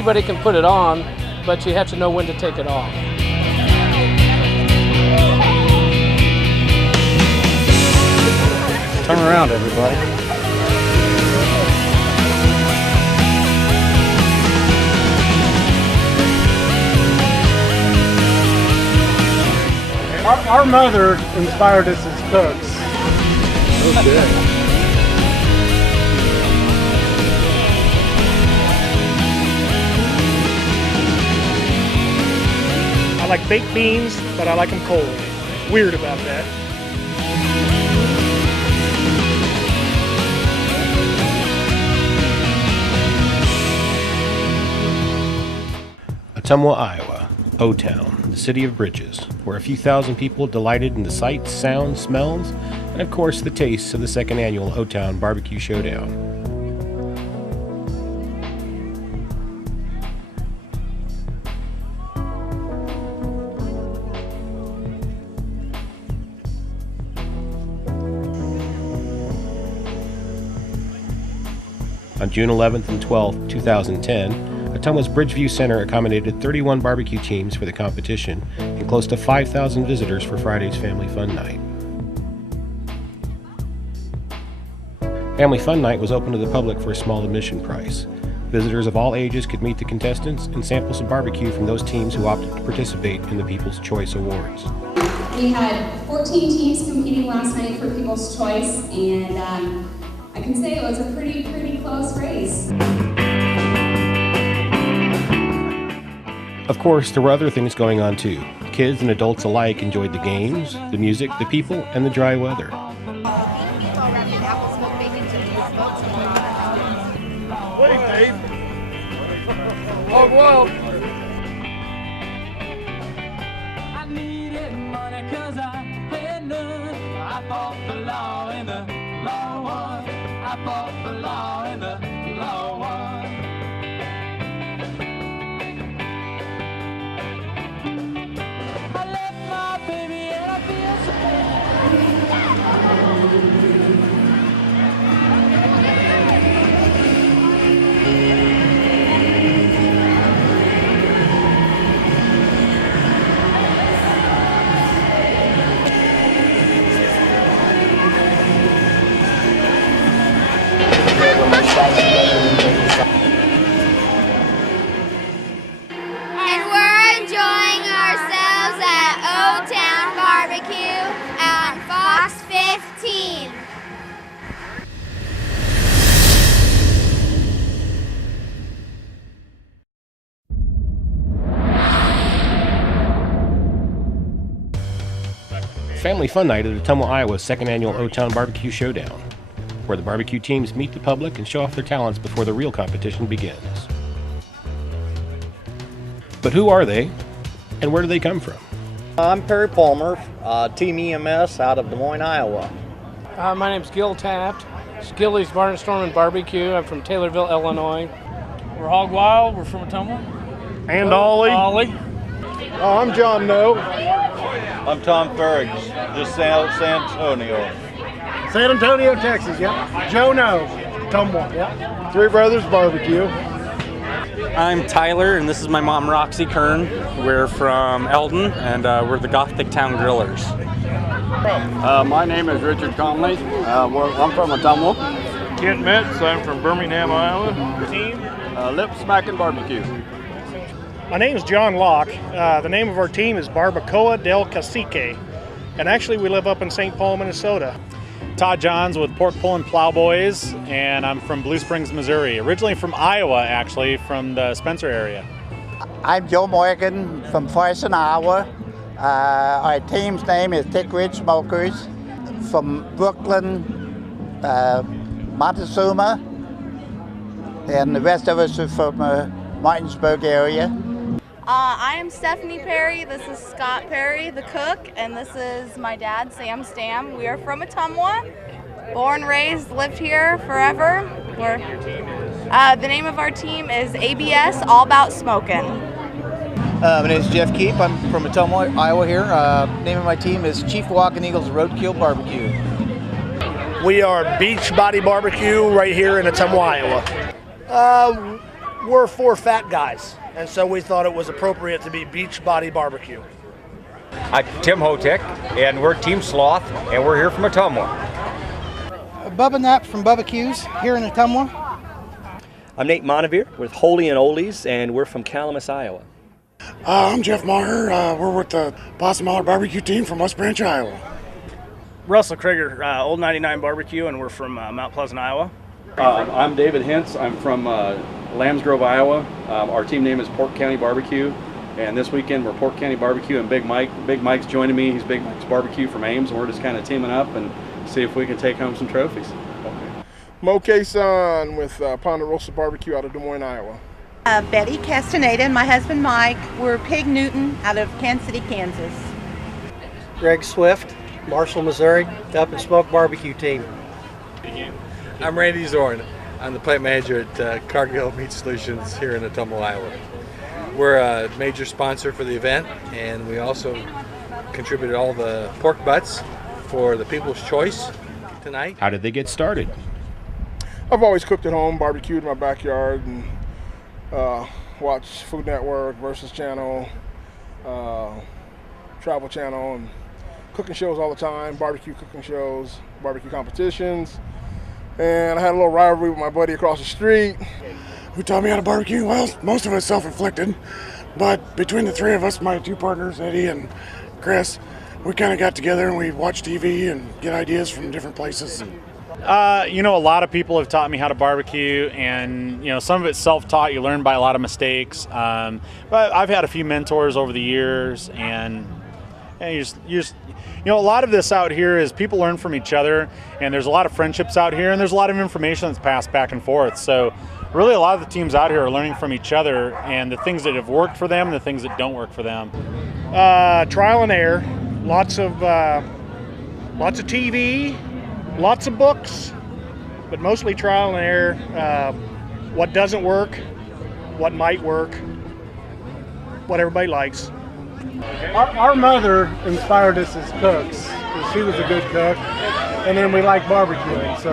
anybody can put it on, but you have to know when to take it off. Turn around, everybody. Our mother inspired us as cooks. Okay. I like baked beans, but I like them cold. Weird about that. Ottumwa, Iowa, O-Town, the city of bridges, where a few thousand people delighted in the sights, sounds, smells, and of course the tastes of the second annual O-Town Barbecue Showdown. On June 11th and 12th, 2010, Ottumwa's Bridgeview Center accommodated 31 barbecue teams for the competition and close to 5,000 visitors for Friday's Family Fun Night. Family Fun Night was open to the public for a small admission price. Visitors of all ages could meet the contestants and sample some barbecue from those teams who opted to participate in the People's Choice Awards. We had 14 teams competing last night for People's Choice, and I can say it was a pretty close race. Of course, there were other things going on too. Kids and adults alike enjoyed the games, the music, the people, and the dry weather. Wait, babe. Oh, well. I needed money 'cause I had none. I fought the law and the law won. I fought the law and the law won. I left my baby and I feel so And we're enjoying ourselves at O-Town Barbecue on Fox 15. Family Fun Night at Ottumwa, Iowa's second annual O-Town Barbecue Showdown, where the barbecue teams meet the public and show off their talents before the real competition begins. But who are they, and where do they come from? I'm Perry Palmer, Team EMS out of Des Moines, Iowa. My name's Gil Taft. Skilly's Barnstorm and Barbecue. I'm from Taylorville, Illinois. We're Hog Wild. We're from Ottumwa. And Ollie. Oh, I'm John No. I'm Tom Ferrigs, just San Antonio. San Antonio, Texas, yep. Joe No. Ottumwa, yep. Three Brothers Barbecue. I'm Tyler, and this is my mom, Roxy Kern. We're from Eldon, and we're the Gothic Town Grillers. My name is Richard Conley. I'm from Ottumwa. Kent Metz, I'm from Birmingham, Iowa. Team. Lip Smacking Barbecue. My name is John Locke. The name of our team is Barbacoa del Cacique. And actually we live up in St. Paul, Minnesota. Todd Johns with Pork Pullin' Plowboys, and I'm from Blue Springs, Missouri. Originally from Iowa, actually, from the Spencer area. I'm Joe Morgan from Forreston, Iowa. Our team's name is Thick Ridge Smokers from Brooklyn, Montezuma, and the rest of us are from Martinsburg area. I am Stephanie Perry. This is Scott Perry, the cook, and this is my dad, Sam Stam. We are from Ottumwa, born, raised, lived here forever. The name of our team is ABS, All About Smoking. My name is Jeff Keep. I'm from Ottumwa, Iowa here. Name of my team is Chief Walking Eagles Roadkill Barbecue. We are Beach Body Barbecue right here in Ottumwa, Iowa. we're 4 fat guys, and so we thought it was appropriate to be Beachbody Barbecue. I'm Tim Hotek, and we're Team Sloth, and we're here from Ottumwa. Bubba Knapp from Bubba Q's here in Ottumwa. I'm Nate Montevier with Holy and Oldies, and we're from Calamus, Iowa. I'm Jeff Maher. We're with the Possum Holler Barbecue team from West Branch, Iowa. Russell Krieger, Old 99 Barbecue, and we're from Mount Pleasant, Iowa. I'm David Hintz. I'm from Lambs Grove, Iowa. Our team name is Pork County Barbecue, and this weekend we're Pork County Barbecue and Big Mike. Big Mike's joining me. He's Big Mike's Barbecue from Ames, and we're just kind of teaming up and see if we can take home some trophies. Mo Son with Ponderosa Barbecue out of Des Moines, Iowa. Betty Castaneda and my husband Mike. We're Pig Newton out of Kansas City, Kansas. Greg Swift, Marshall, Missouri, Up and Smoke Barbecue team. I'm Randy Zorn. I'm the plant manager at Cargill Meat Solutions here in Ottumwa, Iowa. We're a major sponsor for the event, and we also contributed all the pork butts for the People's Choice tonight. How did they get started? I've always cooked at home, barbecued in my backyard, and watched Food Network, Versus Channel, Travel Channel, and cooking shows all the time, barbecue cooking shows, barbecue competitions. And I had a little rivalry with my buddy across the street. Who taught me how to barbecue? Well, most of it's self-inflicted, but between the 3 of us, my 2 partners, Eddie and Chris, we kind of got together and we watch TV and get ideas from different places. A lot of people have taught me how to barbecue, and some of it's self-taught. You learn by a lot of mistakes. But I've had a few mentors over the years, and you just a lot of this out here is people learn from each other, and there's a lot of friendships out here, and there's a lot of information that's passed back and forth. So really a lot of the teams out here are learning from each other and the things that have worked for them and the things that don't work for them. Trial and error, lots of TV, lots of books, but mostly trial and error. What doesn't work, what might work, what everybody likes. Our mother inspired us as cooks because she was a good cook, and then we like barbecuing. So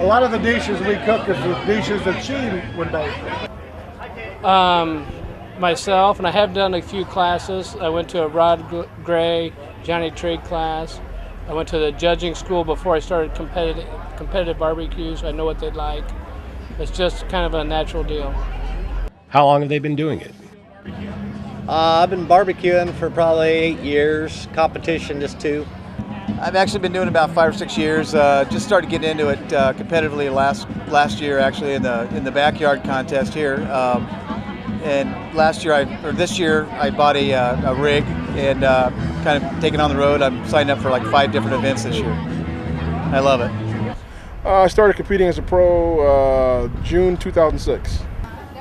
a lot of the dishes we cook is the dishes that she would make. Myself, and I have done a few classes. I went to a Rod Gray, Johnny Trigg class. I went to the judging school before I started competitive barbecues. I know what they'd like. It's just kind of a natural deal. How long have they been doing it? I've been barbecuing for probably 8 years, competition just 2. I've actually been doing it about 5 or 6 years. Just started getting into it competitively last year, actually in the backyard contest here. And this year I bought a rig and kind of taken on the road. I'm signed up for like 5 different events this year. I love it. I started competing as a pro June 2006.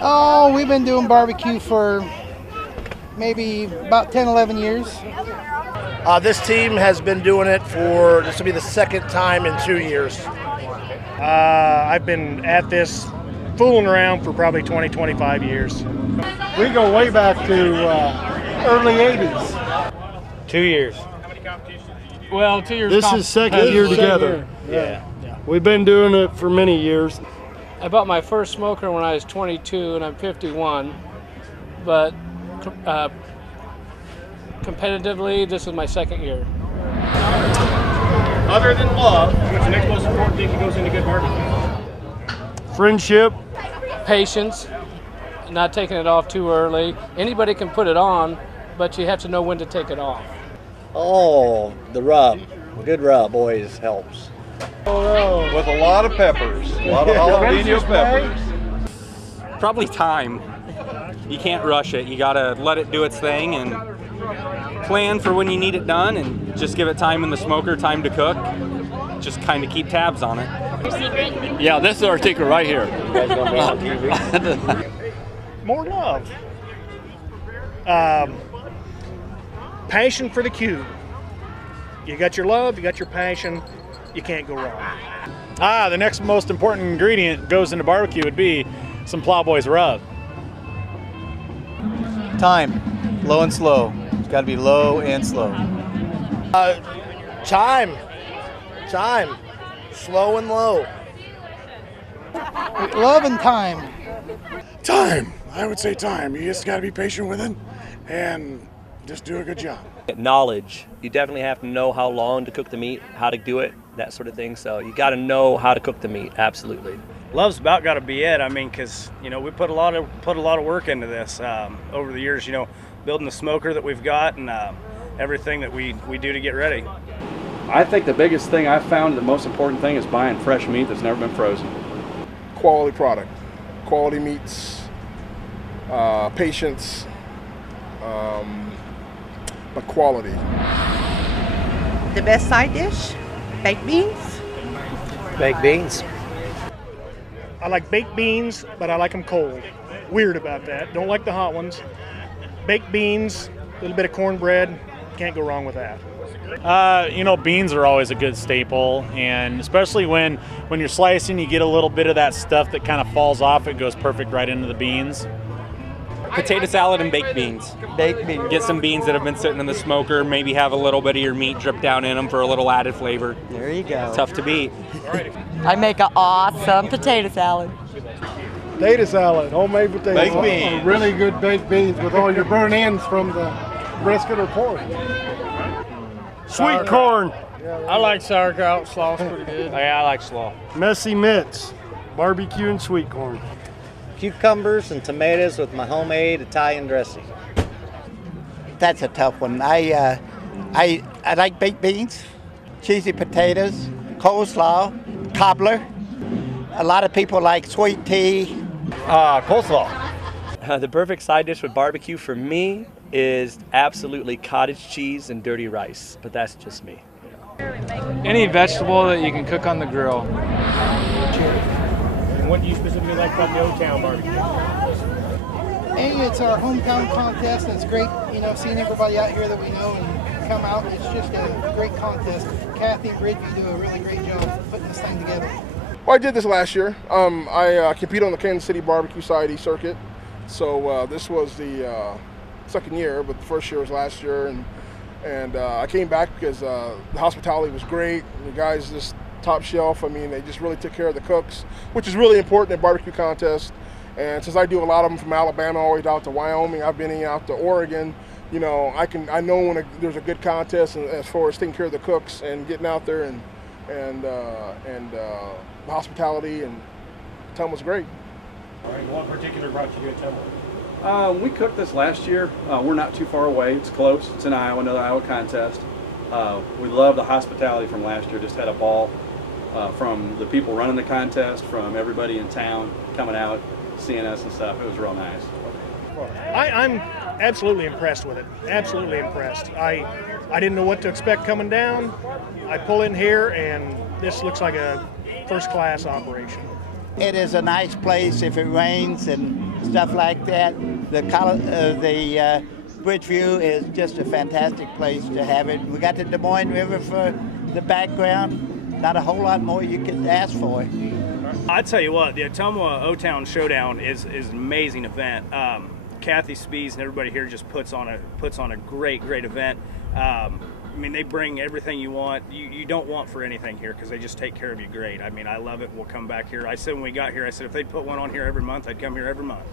Oh, we've been doing barbecue for maybe about 10, 11 years. This team has been doing it for, this will be the 2nd time in 2 years. I've been at this fooling around for probably 20, 25 years. We go way back to early 80s. 2 years. Well, 2 years. This is second year together. Yeah. We've been doing it for many years. I bought my first smoker when I was 22, and I'm 51. But competitively, this is my 2nd year. Other than love, what's the next most important thing that goes into good barbecue? Friendship. Patience, not taking it off too early. Anybody can put it on, but you have to know when to take it off. Oh, the rub. A good rub always helps. With a lot of peppers, a lot of jalapeno peppers. Probably time. You can't rush it. You gotta let it do its thing and plan for when you need it done, and just give it time in the smoker, time to cook. Just kind of keep tabs on it. Your secret? Yeah, this is our secret right here. You guys gonna be on TV? More love. Passion for the cube. You got your love, you got your passion, you can't go wrong. The next most important ingredient goes into barbecue would be some Plowboys rub. Time, low and slow. It's got to be low and slow. Time, slow and low. Love and time. Time. I would say time. You just got to be patient with it and just do a good job. Knowledge. You definitely have to know how long to cook the meat, how to do it, that sort of thing. So you got to know how to cook the meat. Absolutely. Love's about got to be it. I mean, because we put a lot of work into this over the years. Building the smoker that we've got and everything that we do to get ready. I think the biggest thing I've found, the most important thing, is buying fresh meat that's never been frozen. Quality product, quality meats, patience, but quality. The best side dish, baked beans. Baked beans. I like baked beans, but I like them cold. Weird about that. Don't like the hot ones. Baked beans, a little bit of cornbread. Can't go wrong with that. Beans are always a good staple, and especially when you're slicing, you get a little bit of that stuff that kind of falls off. It goes perfect right into the beans. Potato salad and baked beans. Baked beans. Get some beans that have been sitting in the smoker, maybe have a little bit of your meat drip down in them for a little added flavor. There you go. Tough to beat. I make an awesome potato salad. Potato salad, homemade potatoes. Baked beans. Really good baked beans with all your burnt ends from the brisket or pork. Sweet corn. I like sauerkraut. Slaw's pretty good. Yeah, I like slaw. Messy mitts, barbecue and sweet corn. Cucumbers and tomatoes with my homemade Italian dressing. That's a tough one. I like baked beans, cheesy potatoes, coleslaw, cobbler. A lot of people like sweet tea. Coleslaw. The perfect side dish with barbecue for me is absolutely cottage cheese and dirty rice, but that's just me. Any vegetable that you can cook on the grill. And what do you specifically like about the otown barbecue? Hey, it's our hometown contest, and it's great, seeing everybody out here that we know and come out. It's just a great contest. Kathy and Bridgeview do a really great job putting this thing together. Well, I did this last year. I compete on the Kansas City Barbecue Society circuit. So this was the second year, but the first year was last year. And I came back because the hospitality was great. The guys just top shelf. I mean, they just really took care of the cooks, which is really important in barbecue contests. And since I do a lot of them from Alabama all the way down to Wyoming, I've been out to Oregon. I know when there's a good contest, and as far as taking care of the cooks and getting out there and the hospitality, and Tom was great. All right, what particular brought you to Tumble? We cooked this last year. We're not too far away. It's close. It's in Iowa, another Iowa contest. We love the hospitality from last year. Just had a ball from the people running the contest, from everybody in town coming out, seeing us and stuff. It was real nice. I'm absolutely impressed with it. Absolutely impressed. I didn't know what to expect coming down. I pull in here, and this looks like a first-class operation. It is a nice place if it rains and stuff like that. The Bridgeview is just a fantastic place to have it. We got the Des Moines River for the background. Not a whole lot more you could ask for. I tell you what, the Ottumwa O-Town Showdown is an amazing event. Kathy Spees and everybody here just puts on a great event. I mean, they bring everything you want. You don't want for anything here because they just take care of you great. I mean, I love it. We'll come back here. I said when we got here, I said if they'd put one on here every month, I'd come here every month.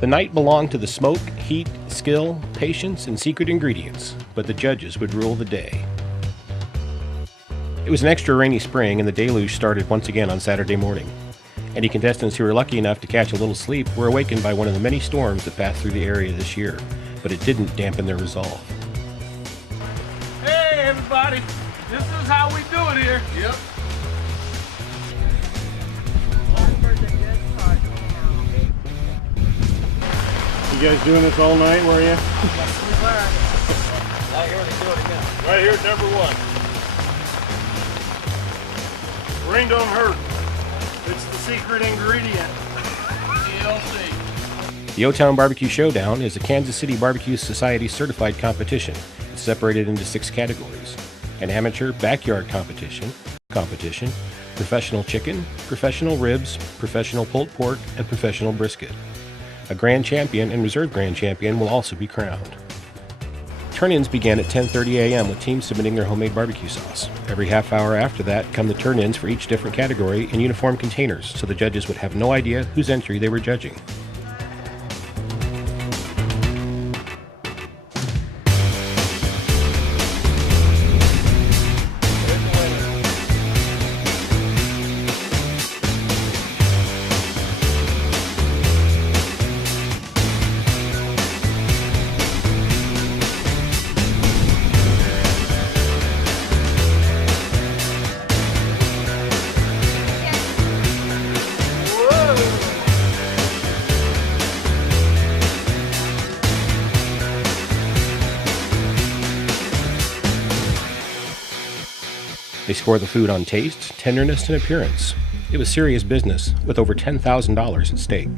The night belonged to the smoke, heat, skill, patience, and secret ingredients, but the judges would rule the day. It was an extra rainy spring, and the deluge started once again on Saturday morning. Any contestants who were lucky enough to catch a little sleep were awakened by one of the many storms that passed through the area this year, but it didn't dampen their resolve. Hey, everybody. This is how we do it here. Yep. You guys doing this all night, were you? Yes, we were. Right here, they do it again. Right here, number one. Rain don't hurt. It's the secret ingredient. TLC. The O-Town Barbecue Showdown is a Kansas City Barbecue Society certified competition. It's separated into 6 categories: an amateur backyard competition, professional chicken, professional ribs, professional pulled pork, and professional brisket. A grand champion and reserve grand champion will also be crowned. Turn-ins began at 10:30 a.m. with teams submitting their homemade barbecue sauce. Every half hour after that come the turn-ins for each different category in uniform containers, so the judges would have no idea whose entry they were judging. They score the food on taste, tenderness, and appearance. It was serious business, with over $10,000 at stake.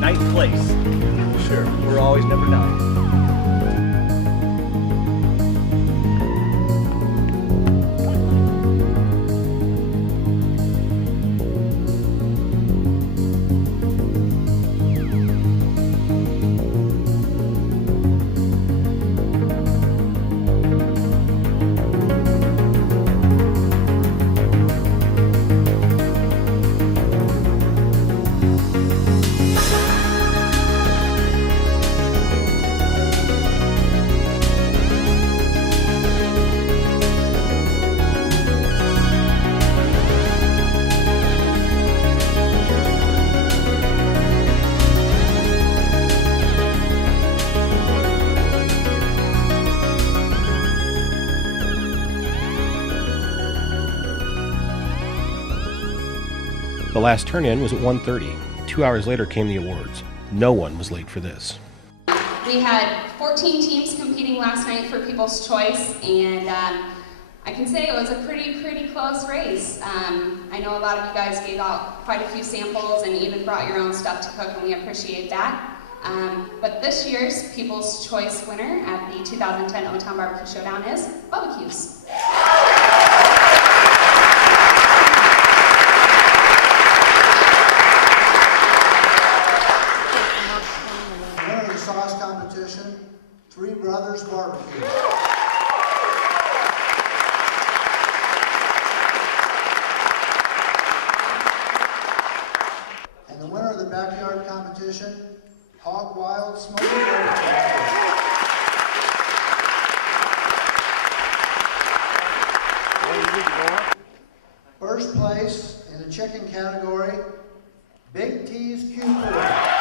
Ninth place. Sure, we're always number 9. The last turn-in was at 1:30. 2 hours later came the awards. No one was late for this. We had 14 teams competing last night for People's Choice, and I can say it was a pretty close race. I know a lot of you guys gave out quite a few samples and even brought your own stuff to cook, and we appreciate that. But this year's People's Choice winner at the 2010 O-Town Barbecue Showdown is barbecues. Sauce competition, Three Brothers Barbecue. And the winner of the backyard competition, Hog Wild Smoky Barbecue. First place in the chicken category, Big T's Q4.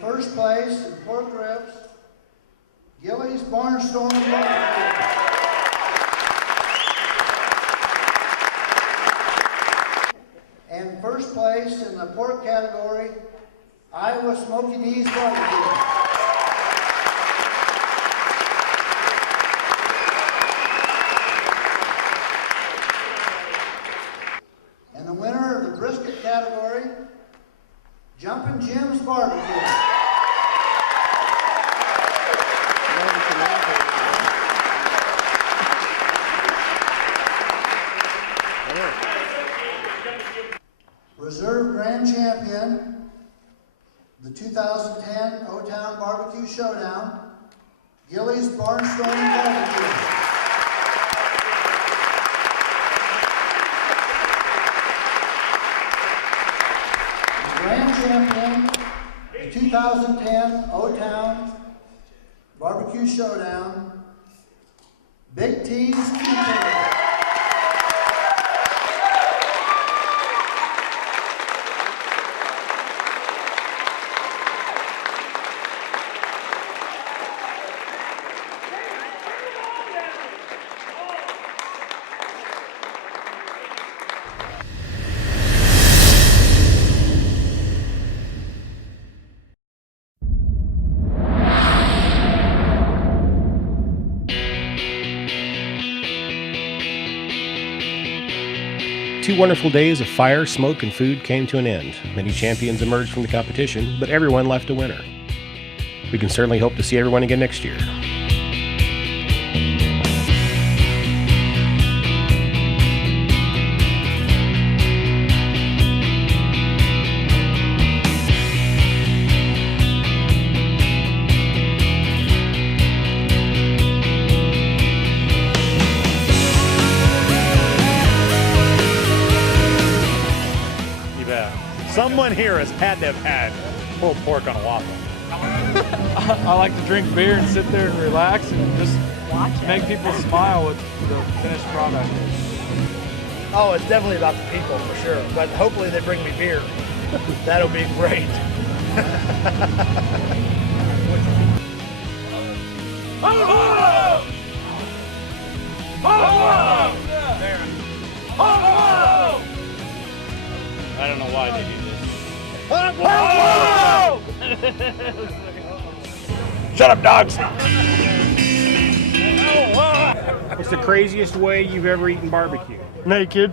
First place in pork ribs, Gilly's Barnstorm Barbecue. And first place in the pork category, Iowa Smoky D's Barbecue. And the winner of the brisket category, Jumpin' Jim's Barbecue. Reserve Grand Champion, the 2010 O-Town Barbecue Showdown, Gilly's Barnstorm Barbecue. champion, the 2010 O-Town Barbecue Showdown, Big T's Keeper. Two wonderful days of fire, smoke, and food came to an end. Many champions emerged from the competition, but everyone left a winner. We can certainly hope to see everyone again next year. Someone here has had to have had pulled pork on a waffle. I like to drink beer and sit there and relax and just make people smile with the finished product. Oh, it's definitely about the people for sure, but hopefully they bring me beer. That'll be great. I don't know why they do this. Shut up, dogs! What's the craziest way you've ever eaten barbecue? Naked.